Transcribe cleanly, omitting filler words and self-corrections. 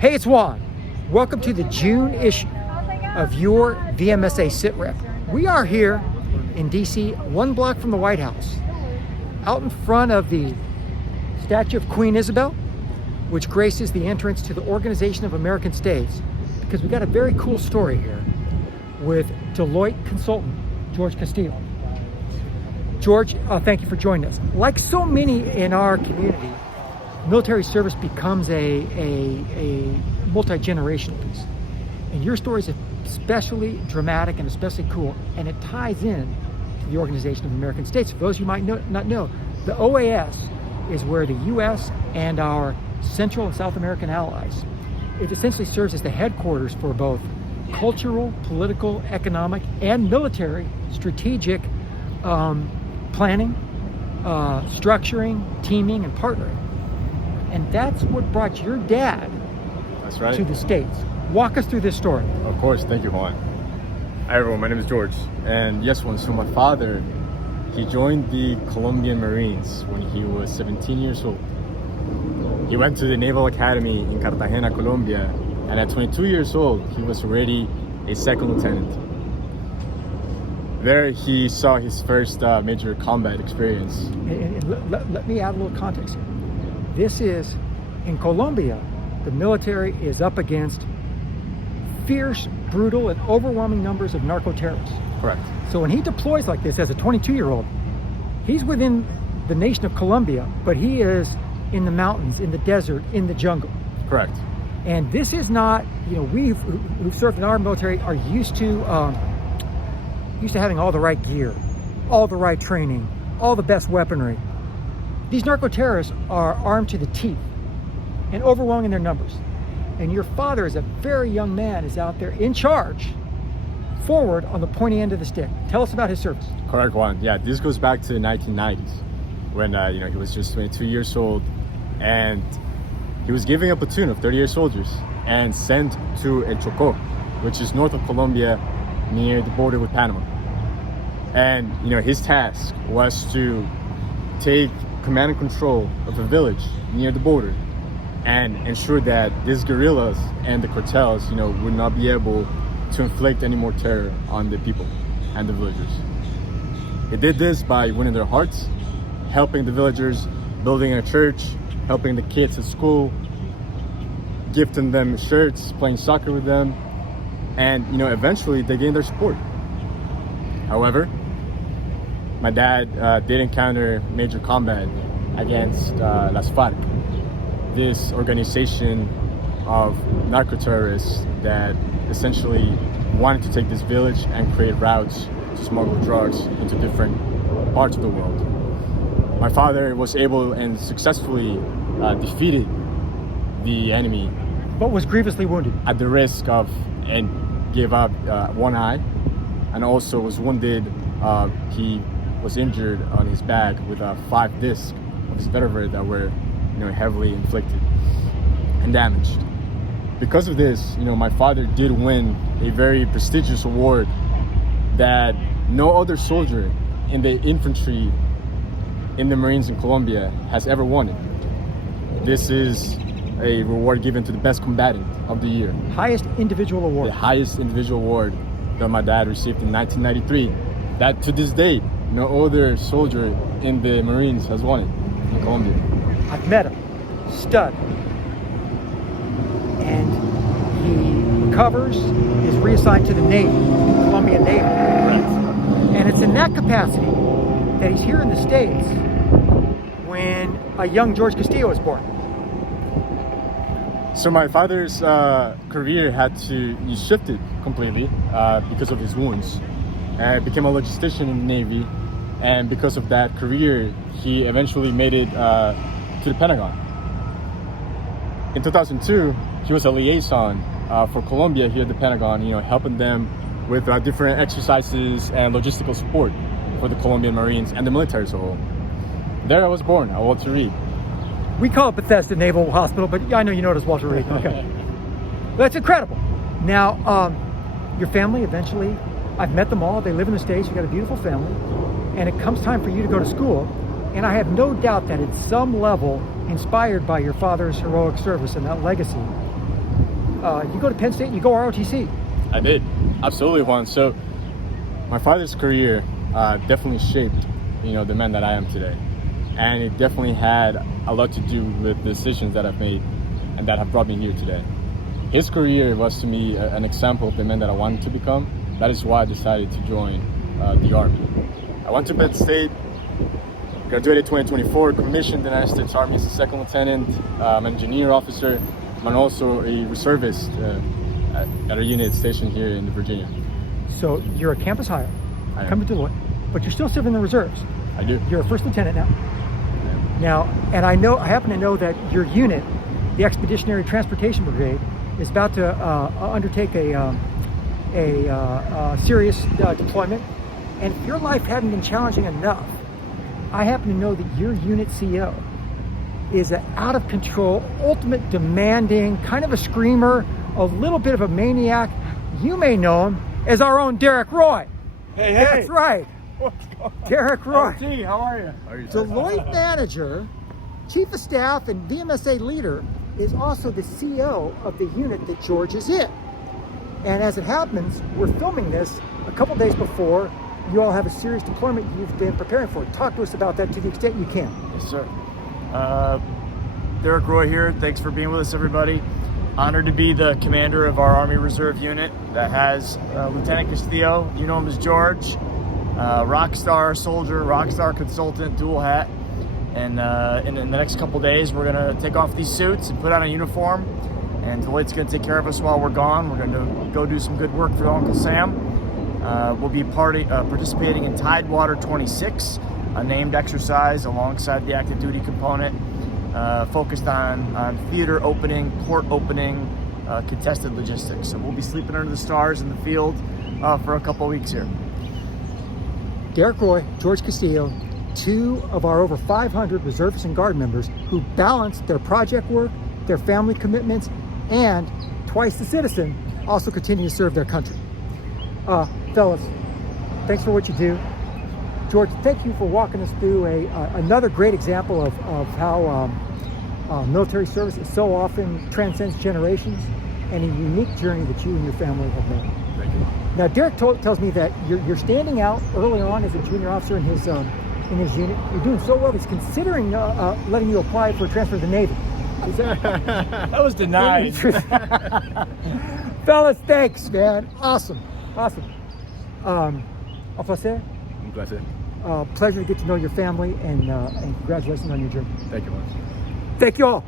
Hey, it's Juan. Welcome to the June issue of your VMSA SITREP. We are here in DC, one block from the White House, out in front of the statue of Queen Isabel, which graces the entrance to the Organization of American States, because we got a very cool story here with Deloitte consultant George Castillo. George, thank you for joining us. Like so many in our community, military service becomes a multi-generational piece. And your story is especially dramatic and especially cool, and it ties in to the Organization of American States. For those you might not know, the OAS is where the U.S. and our Central and South American allies, it essentially serves as the headquarters for both cultural, political, economic, and military strategic planning, structuring, teaming, and partnering. And that's what brought your dad to the States. Walk us through this story. Of course, thank you, Juan. Hi everyone, my name is George. And yes, Juan, so my father, he joined the Colombian Marines when he was 17 years old. He went to the Naval Academy in Cartagena, Colombia, and at 22 years old, he was already a second lieutenant. There, he saw his first major combat experience. And let me add a little context here. This is, in Colombia, the military is up against fierce, brutal, and overwhelming numbers of narco-terrorists. Correct. So when he deploys like this as a 22-year-old, he's within the nation of Colombia, but he is in the mountains, in the desert, in the jungle. Correct. And this is not, we who've served in our military are used to having all the right gear, all the right training, all the best weaponry. These narco-terrorists are armed to the teeth and overwhelming in their numbers. And your father, as a very young man, is out there in charge, forward on the pointy end of the stick. Tell us about his service. Correct, Juan. Yeah, this goes back to the 1990s when he was just 22 years old, and he was giving a platoon of 30-year soldiers and sent to El Chocó, which is north of Colombia, near the border with Panama. And his task was to take command and control of a village near the border and ensure that these guerrillas and the cartels, would not be able to inflict any more terror on the people and the villagers. He did this by winning their hearts, helping the villagers, building a church, helping the kids at school, gifting them shirts, playing soccer with them, and eventually they gained their support. However, my dad did encounter major combat against Las FARC, this organization of narco-terrorists that essentially wanted to take this village and create routes to smuggle drugs into different parts of the world. My father was able and successfully defeated the enemy, but was grievously wounded at the risk of, and gave up one eye, and also was wounded. He was injured on his back with 5 discs of his vertebrae that were heavily inflicted and damaged. Because of this, my father did win a very prestigious award that no other soldier in the infantry in the Marines in Colombia has ever won it. This is a reward given to the best combatant of the year. Highest individual award. The highest individual award that my dad received in 1993. That to this day, no other soldier in the Marines has won it in Colombia. I've met him, stud. And he recovers, is reassigned to the Navy, the Colombian Navy. And it's in that capacity that he's here in the States when a young George Castillo was born. So my father's career he shifted completely because of his wounds. Became a logistician in the Navy, and because of that career, he eventually made it to the Pentagon. In 2002, he was a liaison for Colombia here at the Pentagon, helping them with different exercises and logistical support for the Colombian Marines and the military as a whole. There I was born, at Walter Reed. We call it Bethesda Naval Hospital, but I know you know it as Walter Reed. Okay. That's incredible. Now, your family eventually, I've met them all. They live in the States. You've got a beautiful family. And it comes time for you to go to school. And I have no doubt that at some level, inspired by your father's heroic service and that legacy, You go to Penn State, you go ROTC. I did, absolutely, Juan. So my father's career definitely shaped, the man that I am today, and it definitely had a lot to do with the decisions that I've made and that have brought me here today. His career was to me an example of the man that I wanted to become. That is why I decided to join the Army. I went to Penn State, graduated 2024, commissioned in the United States Army as a second lieutenant, I'm an engineer officer. I'm also a reservist at our unit stationed here in Virginia. So you're a campus hire, I am. coming to Deloitte, but you're still serving the reserves. I do. You're a first lieutenant now. Now, and I happen to know that your unit, the Expeditionary Transportation Brigade, is about to undertake a serious deployment. And if your life hadn't been challenging enough, I happen to know that your unit CO is an out of control, ultimate demanding, kind of a screamer, a little bit of a maniac. You may know him as our own Derek Roy. Hey, That's right. Derek Roy. Gee, how are you? Deloitte manager, chief of staff, and VMSA leader, is also the CO of the unit that George is in. And as it happens, we're filming this a couple days before you all have a serious deployment you've been preparing for. Talk to us about that to the extent you can. Yes, sir. Derek Roy here. Thanks for being with us, everybody. Honored to be the commander of our Army Reserve unit that has Lieutenant Castillo. You know him as George. Rock star soldier, rock star consultant, dual hat. And in the next couple days, we're gonna take off these suits and put on a uniform. And Deloitte's gonna take care of us while we're gone. We're gonna go do some good work for Uncle Sam. We'll be participating in Tidewater 26, a named exercise alongside the active duty component, focused on theater opening, port opening, contested logistics. So we'll be sleeping under the stars in the field for a couple weeks here. Derek Roy, George Castillo, two of our over 500 reservists and guard members who balance their project work, their family commitments, and twice the citizen, also continue to serve their country. Fellas, thanks for what you do. George, thank you for walking us through another great example of how military service is so often transcends generations, and a unique journey that you and your family have made. Thank you. Now, Derek tells me that you're standing out early on as a junior officer in his unit. You're doing so well, he's considering letting you apply for a transfer to the Navy. Is that, That was denied. Fellas, thanks, man. Awesome. Un placer. Un placer. Pleasure to get to know your family, and congratulations on your journey. Thank you much. Thank you all.